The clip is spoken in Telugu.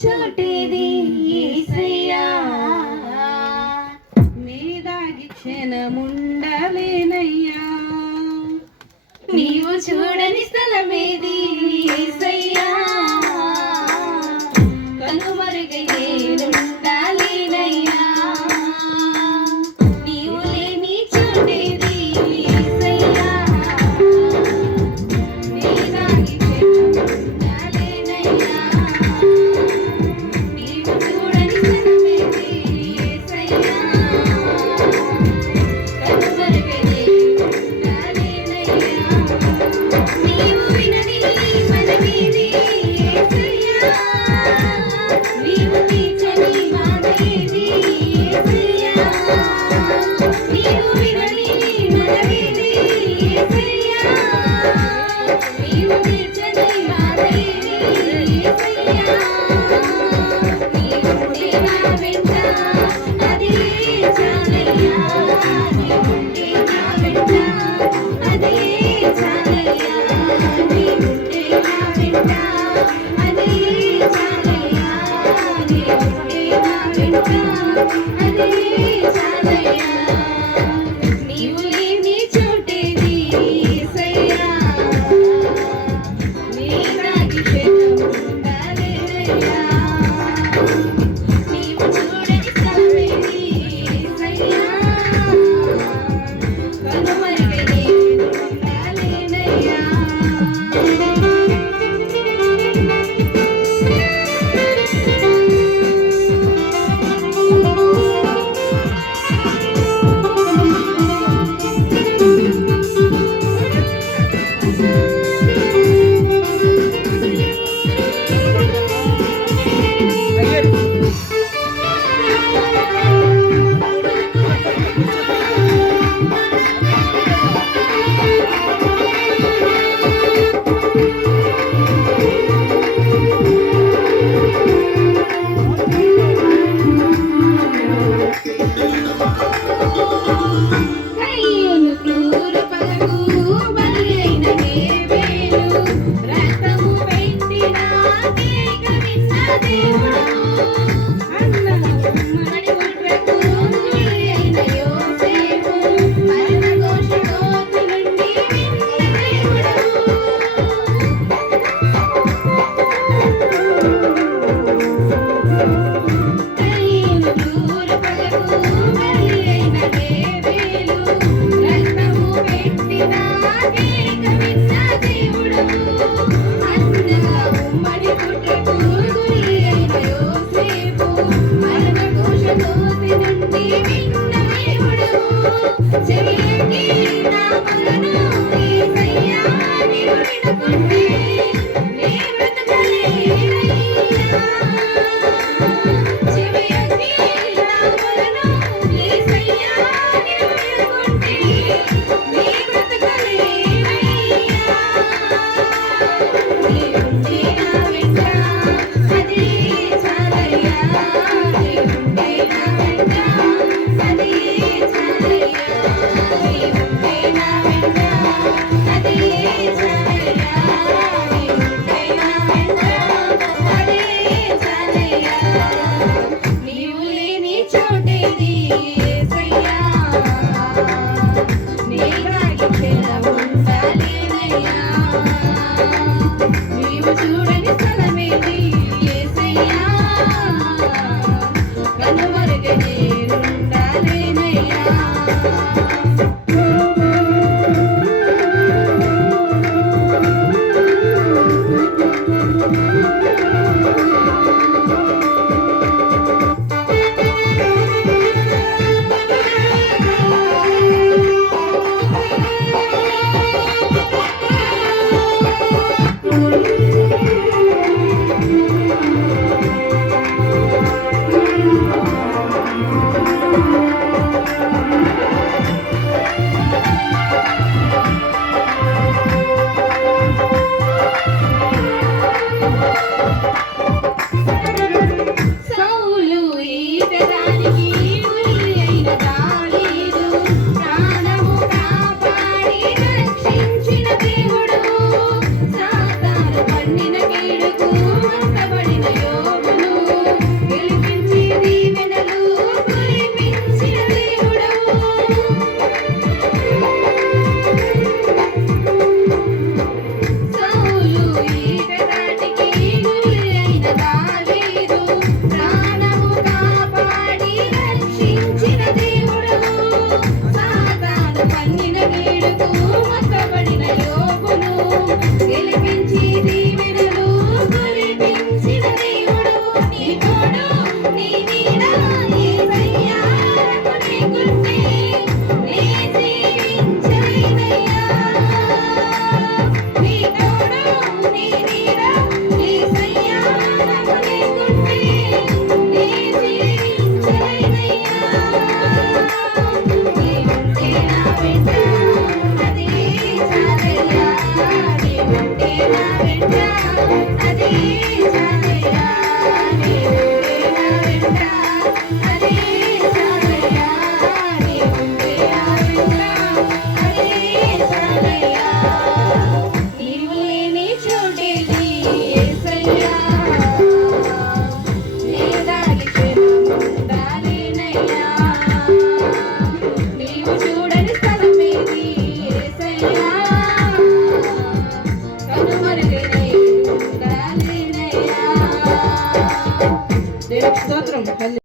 చోటేది యేసయ్యా మీదాగి క్షణముండలేనయ్యా నీవు చూడని స్థలమేది యేసయ్యా కనుమరుగై నేనుండాలేనయ్యా నీవు లేని చోటేది యేసయ్యా మీదాగి క్షణముండలేనయ్యా నీవు చూడని స్థలమేది యేసయ్యా కనుమరుగై నేనుండాలేనయ్యా నీవు వినని మనమేది యేసయ్యా నీవు తీర్చని బాధేది యేసయ్యా నీవు వినని మనమేది యేసయ్యా నీవు తీర్చని బాధేది యేసయ్యా నీవుంటే నా వెంట అదే చాలయ్యా నీవుంటే నా వెంట అదే చాలయ్యా నీవుంటే నా వెంట అదే చాలయ్యా నీవుంటే నా వెంట అదే చాలయ్యా నీవు లేని చోటేది యేసయ్యా నీదాగి క్షణముండలేనయ్యా నీవు చూడని స్థలమేది యేసయ్యా కనుమరుగై నేనుండాలేనయ్యా అయ్యును క్రూరు పగలు బలియైన నేవేలు రక్తము పెట్టిన తేగ విన్న దేవుడు